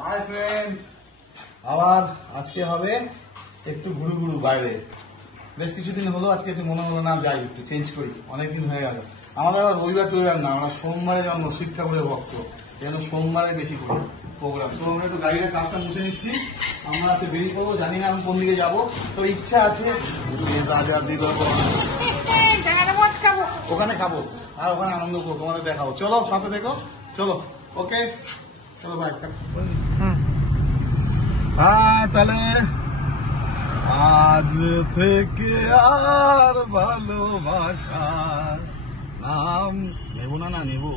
Hi friends, আবার আজকে হবে একটু ঘুরু ঘুরু বাইরে। বেশ কিছুদিন হলো, আজকে একটু মনে হলো না যাই একটু চেঞ্জ করি, অনেকদিন হয়ে গেল। আমাদের আবার রবিবার টবিবার না, আমরা সোমবারে জন্ম, শিব ঠাকুরের ভক্ত, যেন সোমবারে বেশি করি প্রোগ্রাম। তো আমরা একটু গাড়ির কাজটা মুছে নিচ্ছি, আমরা আজকে বেরিয়ে পড়বো। জানি না আমি কোন দিকে যাবো, তো ইচ্ছা আছে রাজা দিব ওখানে খাবো আর ওখানে আনন্দ করবো, তোমাদের দেখাবো। চলো সাথে দেখো, চলো। ওকে চলো, বাই। হ্যাঁ তাহলে আজ থেকে আর ভালোবাসার নাম নেবো না, নেবো।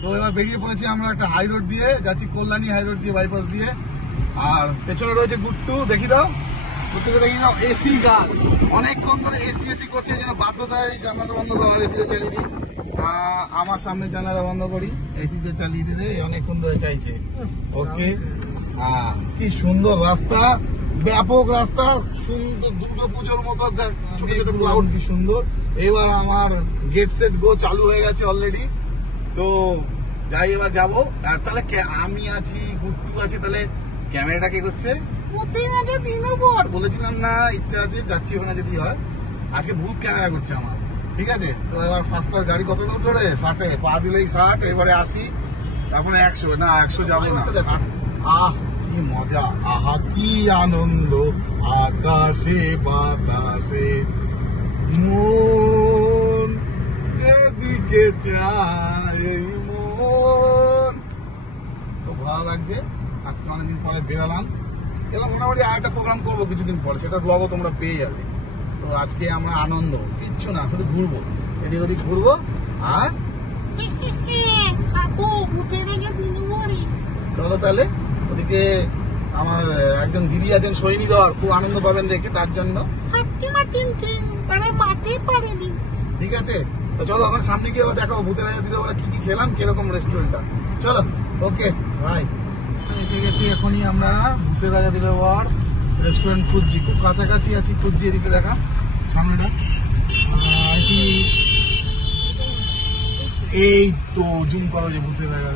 তো এবার বেরিয়ে পড়েছি আমরা একটা হাই রোড দিয়ে যাচ্ছি, কল্যাণী হাই রোড দিয়ে, বাইপাস দিয়ে। আর পেছনে রয়েছে গুট্টু, দেখি দাও গুট্টুকে, দেখি দাও। এসি গান অনেকক্ষণ ধরে এসি এসি করছে, যেন বাধ্যতায় জানালা বন্ধ করা, এসিটা চালিয়ে দিই। আমার সামনে জানালা বন্ধ করি, এসিতে চালিয়ে দিতে অনেকক্ষণ ধরে চাইছে। ওকে, কি সুন্দর রাস্তা, ব্যাপক রাস্তা, সুন্দর দুর্গাপুজোর মতো ছোট ছোট ক্লাউড, কি সুন্দর। এবার আমার গেট সেট গো চালু হয়ে গেছে অলরেডি। তো যাই, এবার যাবো। আর তাহলে আমি আছি, গুট্টু আছে, তাহলে ক্যামেরাটা কে করছে? বলেছিলাম না, ইচ্ছা আছে, যাচ্ছি ওখানে যদি হয়। আজকে ভূত ক্যামেরা করছে আমার, ঠিক আছে। তো এবার ফার্স্ট ক্লাস গাড়ি কত দূর ধরে 60-এ পা দিলেই 60, এবারে 80, তারপরে 100, না 100 যাবো না। আহ কি মজা, আহা কি আনন্দ, আকাশে বাতাসে মন এদিকে চায়, মন খুব ভালো লাগছে। আজকে অনেকদিন পরে বেরালাম, এবং মোটামুটি আর একটা প্রোগ্রাম করবো কিছুদিন পরে, সেটা ব্লগও তোমরা পেয়ে যাবে। তো আজকে আমরা আনন্দ, কিচ্ছু না, শুধু ঘুরবো, এদিক ওদিক ঘুরবো। আর চলো তাহলে, ওদিকে আমার একজন দিদি আছেন সৈনিধর, খুব আনন্দ পাবেন দেখে, তার জন্য। ঠিক আছে, তো চলো আমার সামনে গিয়ে দেখাবো ভূতের রাজা দিল কি কি খেলাম, কিরকম রেস্টুরেন্টটা। চলো, ওকে বাই। এসে গেছি, এখনই আমরা ভূতের রাজা দিল রেস্টুরেন্ট খুঁজছি, খুব কাছাকাছি আছি, খুঁজছি। এদিকে দেখা সামনেটা, এই তো জুম করো যে ভূতের রাজা।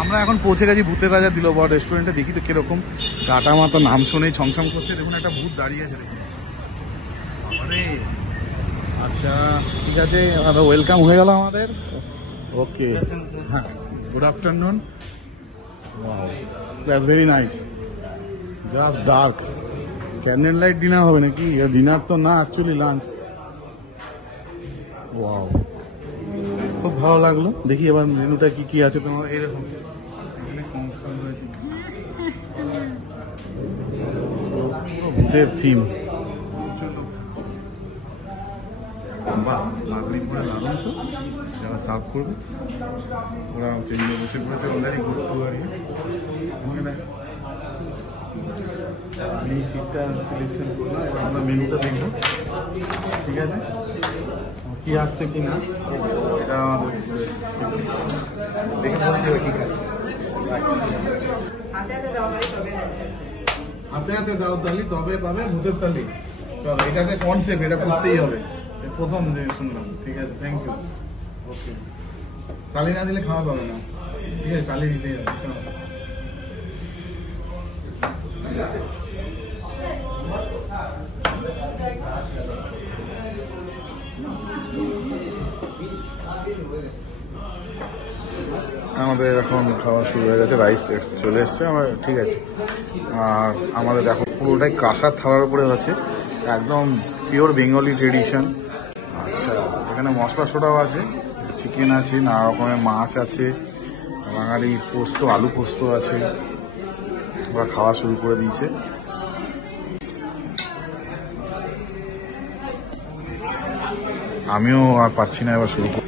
আমরা এখন পৌঁছে গেছি ভূতের রাজা দিলবর রেস্টুরেন্টে। দেখি তো কিরকম, কাটা মাথা নাম শুনেই ছমছম করছে। দেখুন একটা ভূত দাঁড়িয়ে আছে, দেখুন। আচ্ছা ঠিক আছে, ওয়েলকাম হয়ে গেল আমাদের। ওকে, হ্যাঁ, good afternoon. That's very nice, just dark. Candle light dinner হবে নাকি? ডিনার তো না, অ্যাকচুয়ালি লাঞ্চ। ওয়াও, খুব ভালো লাগলো। দেখি এবার মেনুটা কি কি আছে তোমার। এইরকম ভূতের থিম, বাহ, লাগলি করে লাগানো। তো যারা সার্ভ করবে ওরা চেঞ্জে বসে পড়েছে অলরেডি, ঘুরতে পারিয়ে। এই সিটটা সিলেকশন করলাম, এবার আমরা মেনুটা দেখবো, ঠিক আছে, কি আসছে কি না। এটা দেখে বলছি কি খাচ্ছে। হাতে হাতে দাও তালি, তবে পাবে ভূতের তালি। চলো, এটাকে কনসেপ্ট, এটা করতেই হবে, প্রথম শুনলাম। ঠিক আছে, থ্যাংক ইউ। ওকে, তালি না দিলে খাওয়া পাবে না, ঠিক আছে, তালি দিতেই হবে। আমাদের এখন খাওয়া শুরু হয়ে গেছে, রাইস চলে এসছে আমার, ঠিক আছে। আর আমাদের দেখো পুরোটাই কাঁসার থালার উপরে আছে, একদম পিওর বেঙ্গলি ট্রেডিশন। আচ্ছা, এখানে মশলা সোডাও আছে, চিকেন আছে, নানা রকমের মাছ আছে, বাঙালি পোস্ত, আলু পোস্ত আছে। ওরা খাওয়া শুরু করে দিয়েছে। আমিও আর পারছি না, এবার শুরু করি।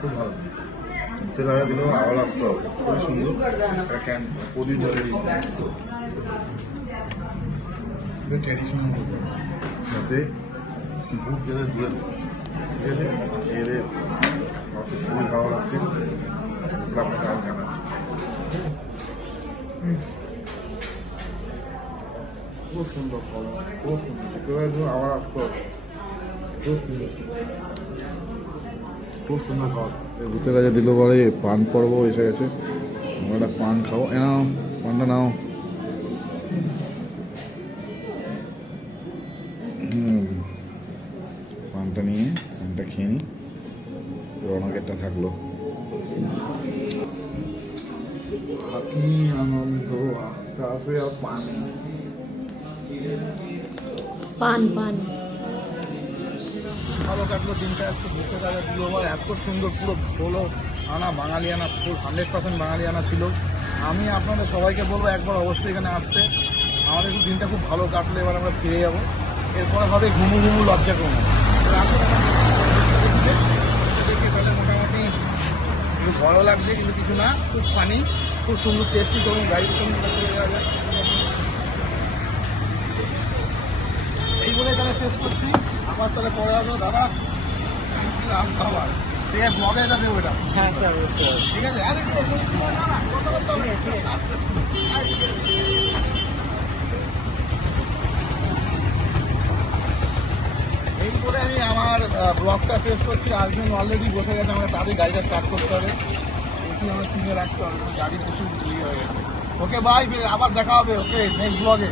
খুব ভালো, তেল দিলেও আওয়াজ আসতে হবে, খুবই সুন্দর। প্রদীপ জলে ট্র্যাডিশনাল যাতে ভূত যেতে দূরে ঠিক আছে খেয়ে দিয়ে খুবই ভালো লাগছে আপনাকে আরো জানাচ্ছি খুব সুন্দর ফল খুব সুন্দর আবার আসতো খুব সুন্দর খুব সুন্দর ফল ভূতের কাছে দিল পরে পান পর্ব এসে গেছে আমরা একটা পান খাবো নাও পানটা নাও পানটা নিয়ে পানটা খেয়ে নিই রণকেরটা থাকলো কি আনন্দ আস্তে আর পান পান পান ভালো কাটলো দিনটা একটু ঘুরতে গেলে দিল এত সুন্দর পুরো 16 আনা বাঙালিয়ানা ফুল 100% বাঙালিয়ানা ছিল আমি আপনাদের সবাইকে বলবো একবার অবশ্যই এখানে আসতে আমাদের দিনটা খুব ভালো কাটলো এবার আমরা ফিরে যাবো এরপরে হবে ঘুমু ঘুমু লজ্জা কমু দেখি তাহলে মোটামুটি একটু ভালো লাগছে কিন্তু কিছু না খুব ফানি খুব সুন্দর টেস্টি করুন গাড়ি এই বলে তাহলে শেষ করছি আবার তাহলে পরে আসবো দাদা খাবার ঠিক আছে ব্লগে এটা দেবো এটা হ্যাঁ স্যার ঠিক আছে আরে এই করে আমি আমার ব্লগটা শেষ করছি আজজন অলরেডি বসে গেছে আমরা তাদের গাড়িটা স্টার্ট করতে হবে এসি আমরা কিনে রাখতে হবে গাড়ি প্রচুর দেরি হয়ে গেছে ওকে বাই আবার দেখা হবে ওকে নেক্সট ব্লগে